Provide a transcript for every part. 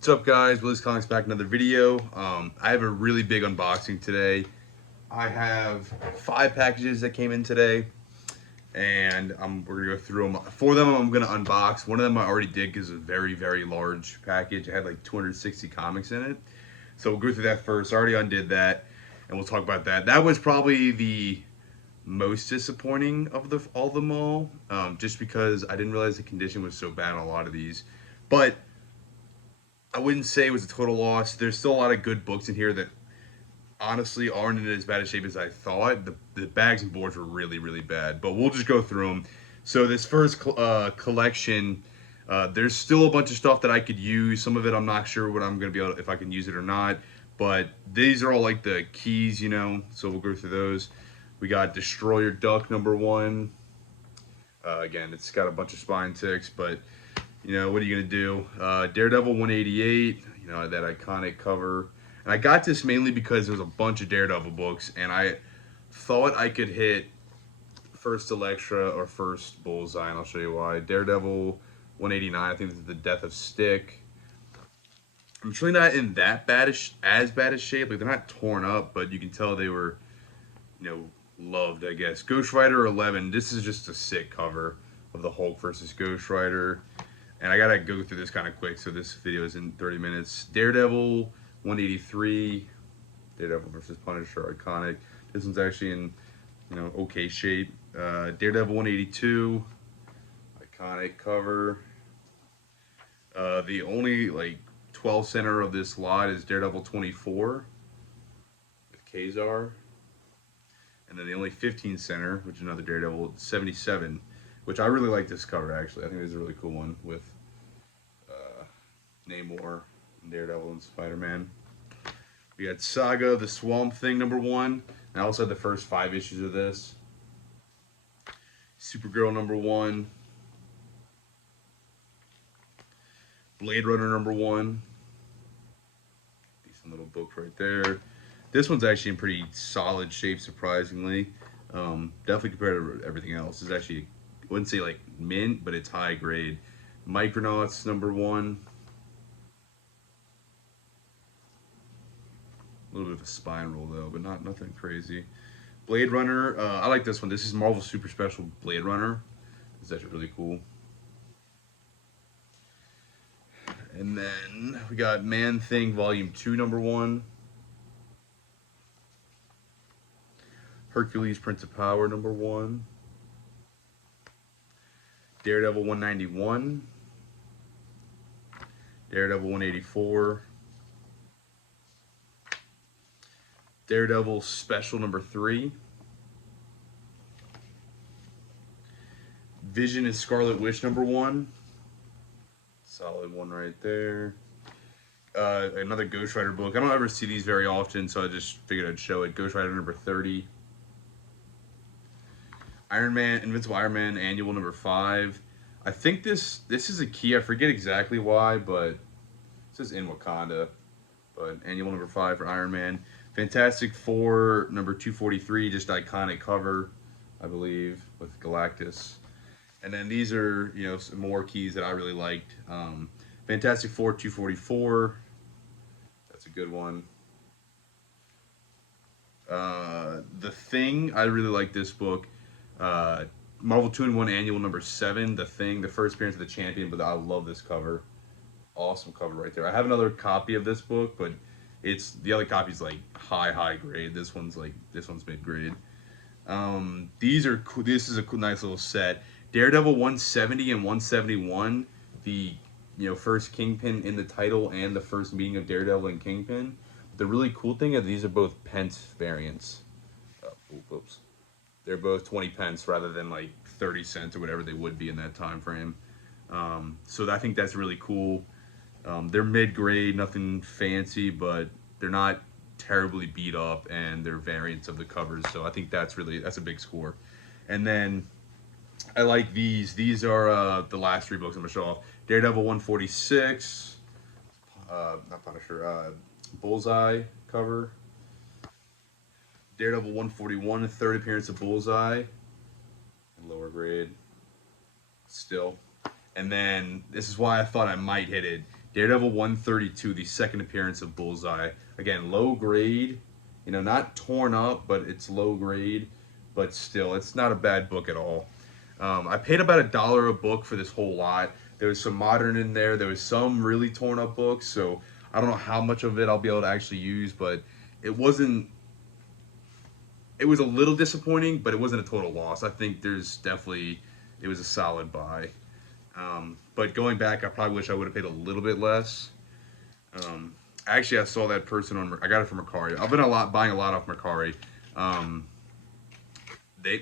What's up, guys? Willie's Comics back, another video. I have a really big unboxing today. I have 5 packages that came in today, and we're gonna go through them. 4 of them I'm gonna unbox. One of them I already did because it's a very, very large package. It had like 260 comics in it. So we'll go through that first. I already undid that, and we'll talk about that. That was probably the most disappointing of all of them all, just because I didn't realize the condition was so bad on a lot of these. But I wouldn't say it was a total loss. There's still a lot of good books in here that honestly aren't in as bad a shape as I thought. The bags and boards were really, really bad, but we'll just go through them. So this first collection, there's still a bunch of stuff that I could use. Some of it I'm not sure what I'm going to be able to, if I can use it or not, but these are all like the keys, so we'll go through those. We got Destroyer Duck #1. Again, it's got a bunch of spine ticks, but what are you going to do? Daredevil 188, that iconic cover. And I got this mainly because there's a bunch of Daredevil books, and I thought I could hit first Elektra or first Bullseye, and I'll show you why. Daredevil 189, I think this is the Death of Stick. I'm really not in that as bad as shape. Like, they're not torn up, but you can tell they were, loved, I guess. Ghost Rider 11, this is just a sick cover of the Hulk versus Ghost Rider. And I gotta go through this kind of quick, so this video is in 30 minutes. Daredevil 183, Daredevil versus Punisher, iconic. This one's actually in, okay shape. Daredevil 182, iconic cover. The only 12 center of this lot is Daredevil 24 with Kazar, and then the only 15 center, which is another Daredevil 77. Which I really like this cover, actually. I think this is a really cool one with Namor, and Daredevil, and Spider-Man. We got Saga, the Swamp Thing #1. I also had the first 5 issues of this. Supergirl #1. Blade Runner #1. Decent little book right there. This one's actually in pretty solid shape, surprisingly. Definitely compared to everything else. It's actually, I wouldn't say like mint, but it's high grade. Micronauts #1. A little bit of a spine roll though, but nothing crazy. Blade Runner, I like this one. This is Marvel Super Special Blade Runner. It's actually really cool. And then we got Man Thing Volume 2 #1. Hercules Prince of Power #1. Daredevil 191. Daredevil 184. Daredevil Special #3. Vision is Scarlet Witch #1. Solid one right there. Another Ghost Rider book. I don't ever see these very often, so I just figured I'd show it. Ghost Rider #30. Iron Man, Invincible Iron Man Annual #5. I think this is a key. I forget exactly why, but it says in Wakanda. But Annual #5 for Iron Man. Fantastic Four #243, just iconic cover, I believe, with Galactus. And then these are, some more keys that I really liked. Fantastic Four 244. That's a good one. The Thing, I really like this book. Marvel 2-in-1 Annual #7, The Thing, the first appearance of the Champion, but I love this cover. Awesome cover right there. I have another copy of this book, but the other copy's like high grade. This one's mid grade. These are cool. This is a cool, nice little set. Daredevil 170 and 171, the first Kingpin in the title and the first meeting of Daredevil and Kingpin. The really cool thing is these are both pence variants. Oops. They're both 20 pence rather than like 30 cents or whatever they would be in that time frame. So I think that's really cool. They're mid-grade, nothing fancy, but they're not terribly beat up, and they're variants of the covers. So I think that's a big score. And then I like these. These are the last 3 books I'm gonna show off. Daredevil 146, not Punisher, Bullseye cover. Daredevil 141, 3rd appearance of Bullseye, lower grade, still. And then, this is why I thought I might hit it. Daredevil 132, the second appearance of Bullseye. Again, low grade, you know, not torn up, but it's low grade, but still, it's not a bad book at all. I paid about $1 a book for this whole lot. There was some modern in there. There was some really torn up books, so I don't know how much of it I'll be able to actually use, but it wasn't. It was a little disappointing, but it wasn't a total loss. I think there's definitely it was a solid buy. But going back, I probably wish I would have paid a little bit less. Um, Actually, I saw that person on. I got it from Mercari. I've been buying a lot off Mercari. Um,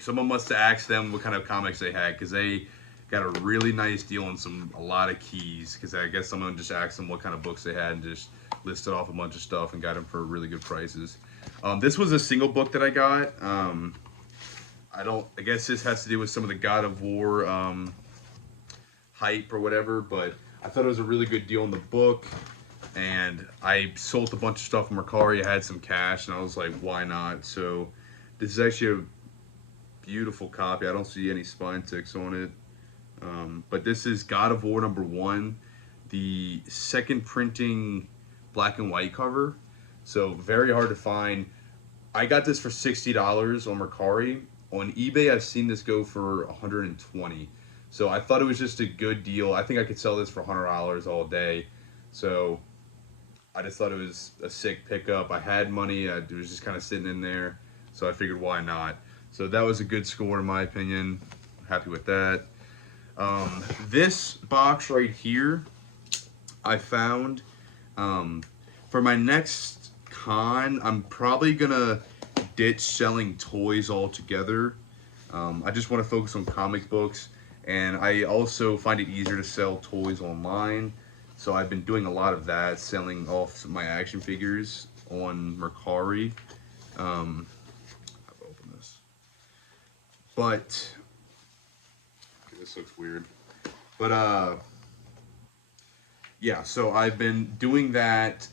Someone must have asked them what kind of comics they had because they got a really nice deal on a lot of keys. Because I guess someone just asked them what kind of books they had and just listed off a bunch of stuff and got them for really good prices. This was a single book that I got. I guess this has to do with some of the God of War hype or whatever, but I thought it was a really good deal on the book, and I sold a bunch of stuff from Mercari. I had some cash, and I was like, why not? So this is actually a beautiful copy. I don't see any spine ticks on it, but this is God of War #1, the second printing black and white cover. So very hard to find. I got this for $60 on Mercari. On eBay, I've seen this go for $120. So I thought it was just a good deal. I think I could sell this for $100 all day. So I just thought it was a sick pickup. I had money. It was just kind of sitting in there. So I figured, why not? So that was a good score in my opinion. Happy with that. This box right here, I found for my next con. I'm probably gonna ditch selling toys altogether. I just want to focus on comic books, and I also find it easier to sell toys online. So I've been doing a lot of that, selling off my action figures on Mercari. I'll open this, but okay, this looks weird. But yeah. So I've been doing that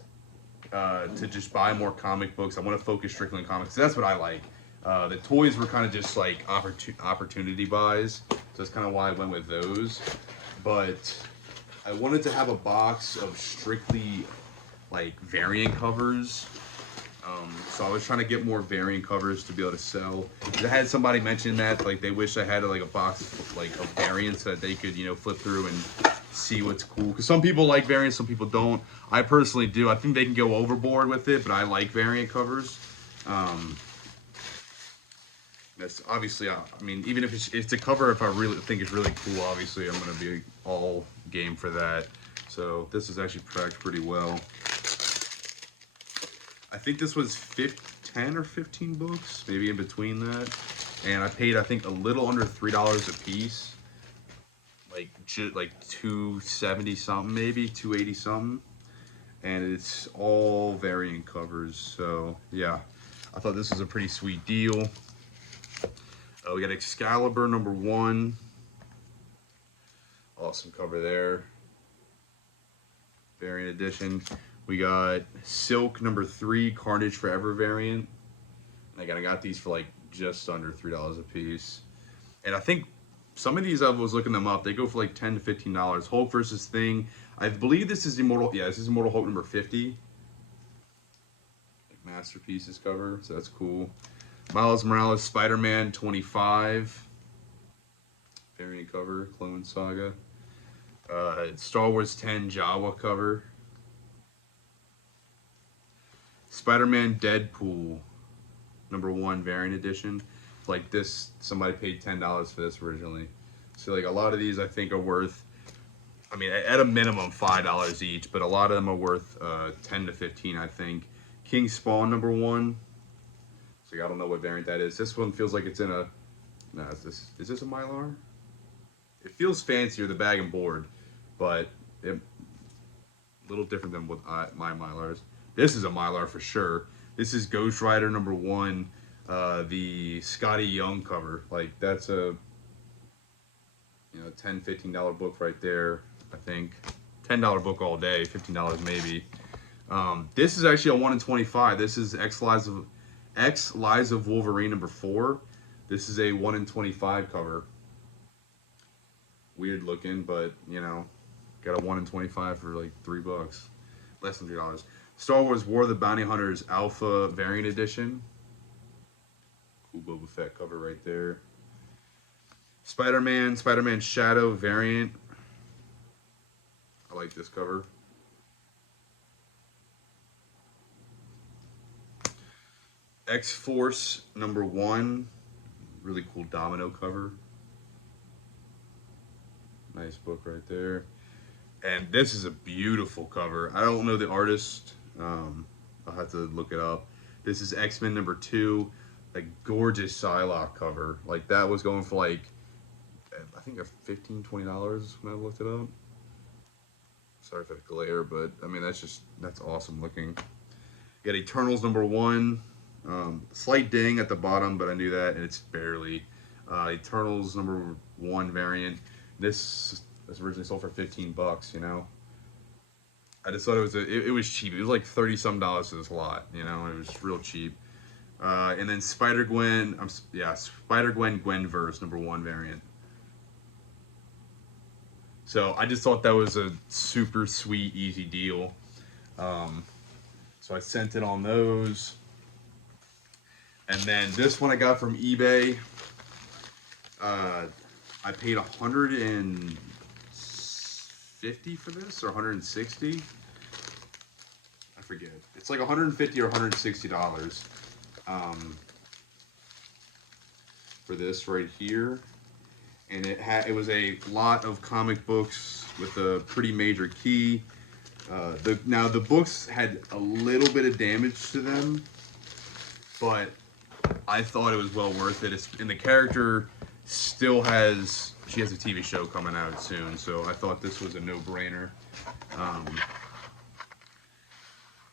to just buy more comic books. I want to focus strictly on comics. That's what I like. The toys were kind of just like opportunity buys, so that's kind of why I went with those. But I wanted to have a box of strictly like variant covers. So I was trying to get more variant covers to be able to sell. I had somebody mention that like they wish I had like a box like of variants that they could, you know, flip through and see what's cool. Because some people like variants, some people don't. I personally do. I think they can go overboard with it, but I like variant covers. That's obviously, I mean, even if it's a cover, if I really think it's really cool, obviously I'm gonna be all game for that. So this is actually packed pretty well. I think this was 10 or 15 books, maybe in between that. And I paid, I think, a little under $3 a piece. Like 270 something, maybe 280 something. And it's all variant covers. So yeah, I thought this was a pretty sweet deal. We got Excalibur #1. Awesome cover there. Variant edition. We got Silk #3 Carnage Forever variant. And I got these for like just under $3 a piece. And I think some of these, I was looking them up, they go for like $10 to $15. Hulk versus Thing. I believe this is Immortal. Yeah, this is Immortal Hulk #50. Like Masterpieces cover, so that's cool. Miles Morales Spider-Man 25. Variant cover, Clone Saga. Star Wars 10 Jawa cover. Spider-Man Deadpool #1 variant edition. Like this, somebody paid $10 for this originally. So like a lot of these I think are worth, I mean at a minimum $5 each, but a lot of them are worth 10 to 15 I think. King Spawn #1. So I don't know what variant that is. This one feels like it's in a, no, is this a Mylar? It feels fancier, the bag and board, but a little different than what my Mylars. This is a Mylar for sure. This is Ghost Rider #1, the Scotty Young cover. Like that's a, you know, $10, $15 book right there. I think $10 book all day, $15 maybe. This is actually a 1 in 25. This is X Lies of Wolverine #4. This is a 1 in 25 cover. Weird looking, but you know, Got a 1 in 25 for like $3, less than $3. Star Wars War of the Bounty Hunters Alpha Variant Edition. Cool Boba Fett cover right there. Spider-Man Shadow Variant. I like this cover. X-Force #1. Really cool domino cover. Nice book right there. And this is a beautiful cover. I don't know the artist. I'll have to look it up. This is X-Men #2. A gorgeous Psylocke cover. Like that was going for like, I think $15, $20 when I looked it up. Sorry for the glare, but I mean that's awesome looking. You got Eternals #1. Slight ding at the bottom, but I knew that, and it's barely. Eternals #1 variant. This originally sold for $15, you know. I just thought it was cheap. It was like $30-some for this lot, you know. It was real cheap. And then Spider-Gwen, Spider-Gwen Gwenverse #1 variant. So I just thought that was a super sweet, easy deal. So I sent it on those. And then this one I got from eBay. I paid $150 for this, or $160. I forget. It's like $150 or $160 for this right here. And it was a lot of comic books with a pretty major key. Now the books had a little bit of damage to them, but I thought it was well worth it. And the character still she has a TV show coming out soon, so I thought this was a no-brainer.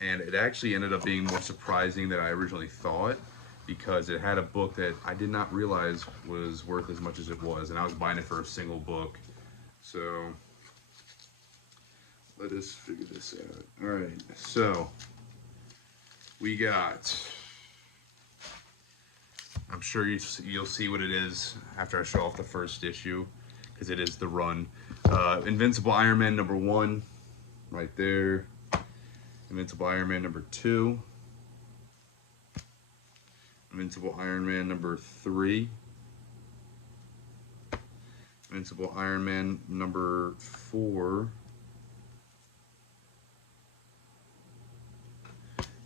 And it actually ended up being more surprising than I originally thought, because it had a book that I did not realize was worth as much as it was, and I was buying it for a single book. So let us figure this out. All right, so we got, I'm sure you'll see what it is after I show off the first issue, because it is the run. Invincible Iron Man #1, right there. Invincible Iron Man #2. Invincible Iron Man #3. Invincible Iron Man #4.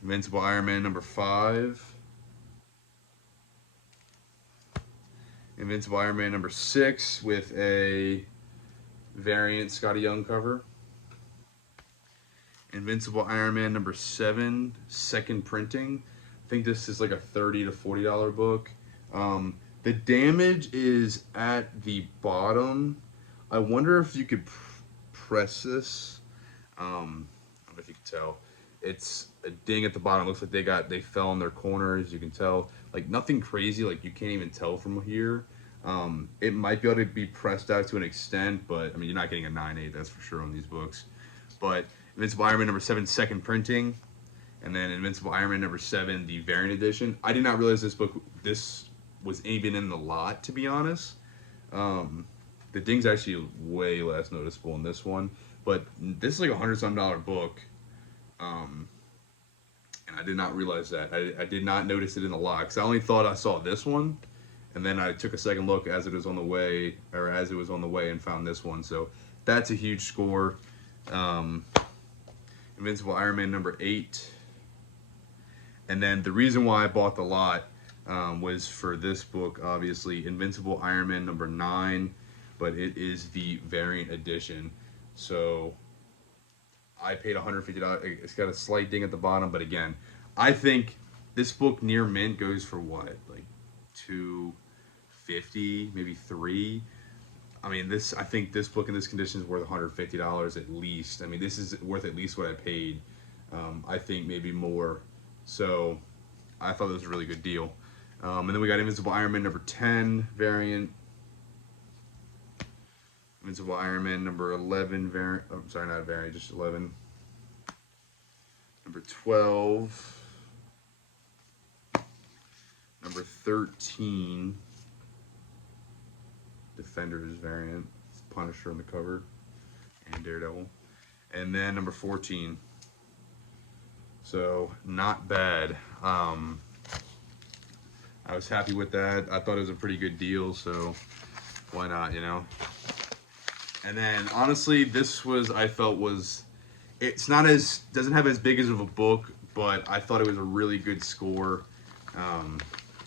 Invincible Iron Man #5. Invincible Iron Man #6 with a variant Scotty Young cover. Invincible Iron Man #7, second printing. I think this is like a $30 to $40 book. The damage is at the bottom. I wonder if you could press this. I don't know if you can tell. It's a ding at the bottom. It looks like they fell in their corners. You can tell, like nothing crazy. Like you can't even tell from here. It might be able to be pressed out to an extent, but I mean you're not getting a 9/8, that's for sure on these books. But Invincible Iron Man #7, second printing, and then Invincible Iron Man #7, the variant edition. I did not realize this was even in the lot, to be honest. The ding's actually way less noticeable in this one, but this is like $100-some book, and I did not realize that. I did not notice it in the lot, because I only thought I saw this one, and then I took a second look as it was on the way, and found this one. So that's a huge score. Invincible Iron Man #8. And then the reason why I bought the lot was for this book, obviously, Invincible Iron Man #9, but it is the variant edition. So I paid $150. It's got a slight ding at the bottom, but again, I think this book near mint goes for what, like $250, maybe $3. I mean, I think this book in this condition is worth $150 at least. I mean, this is worth at least what I paid. I think maybe more. So I thought it was a really good deal. And then we got Invincible Iron Man #10 variant. Invincible Iron Man #11 variant. Oh, sorry, not a variant, just 11. #12. #13. Defenders variant. It's Punisher on the cover. and Daredevil. And then number 14. So not bad. I was happy with that. I thought it was a pretty good deal, so why not, you know? And then honestly, this was, I felt was, it's not as, doesn't have as big as of a book, but I thought it was a really good score.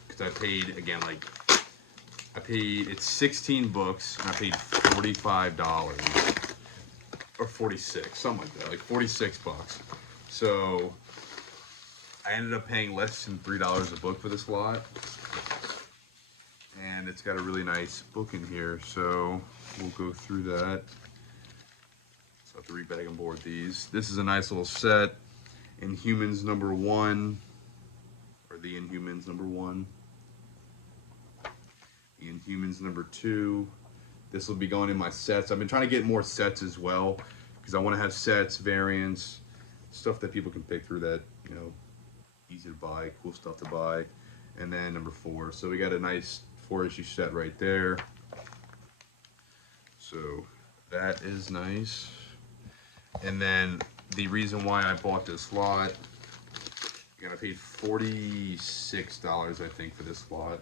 Because I paid, again, like, it's 16 books, and I paid $45 or 46, something like that, like 46 bucks. So I ended up paying less than $3 a book for this lot. And it's got a really nice book in here, so we'll go through that. So I have to rebag and board these. This is a nice little set. Inhumans number 1, or the Inhumans number 1. The Inhumans number 2. This will be going in my sets. I've been trying to get more sets as well, because I want to have sets, variants, stuff that people can pick through that, you know, easy to buy, cool stuff to buy. And then number 4. So we got a nice 4-issue set right there. So that is nice. And then the reason why I bought this lot, again, I paid $46, I think, for this lot.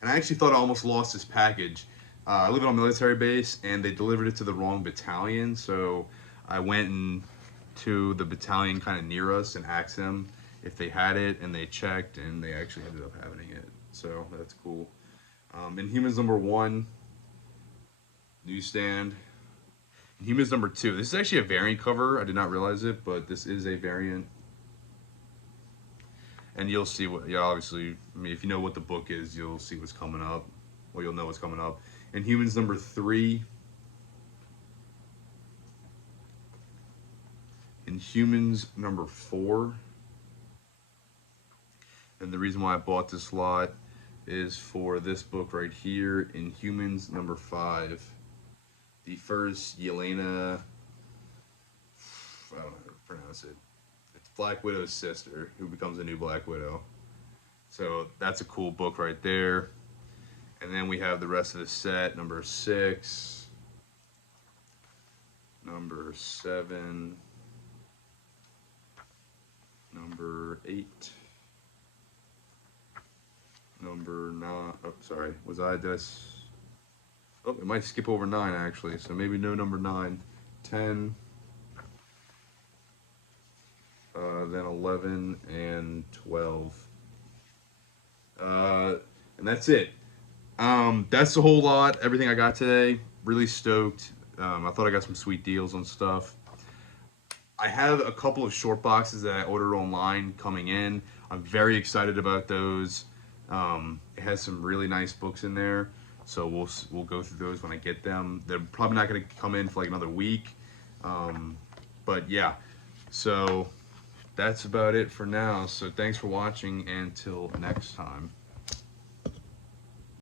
And I actually thought I almost lost this package. I live on a military base, and they delivered it to the wrong battalion. So I went to the battalion kind of near us and asked them if they had it, and they checked, and they actually ended up having it. So that's cool. Inhumans number 1, newsstand. Inhumans number 2. This is actually a variant cover. I did not realize it, but this is a variant. And you'll see what, yeah, obviously, I mean, if you know what the book is, you'll see what's coming up. Well, you'll know what's coming up. Inhumans number 3. Inhumans number 4. And the reason why I bought this lot is for this book right here, Inhumans number 5. The first Yelena, I don't know how to pronounce it. It's Black Widow's sister who becomes a new Black Widow. So that's a cool book right there. And then we have the rest of the set, number 6, number 7, number 8, number 9. Oh, sorry, was I this? Oh, it might skip over 9 actually, so maybe no number 9. 10, then 11 and 12. And that's it. That's the whole lot, everything I got today. Really stoked. I thought I got some sweet deals on stuff. I have a couple of short boxes that I ordered online coming in. I'm very excited about those. It has some really nice books in there, so we'll go through those when I get them. They're probably not going to come in for like another week, but yeah. So that's about it for now. So thanks for watching, and till next time.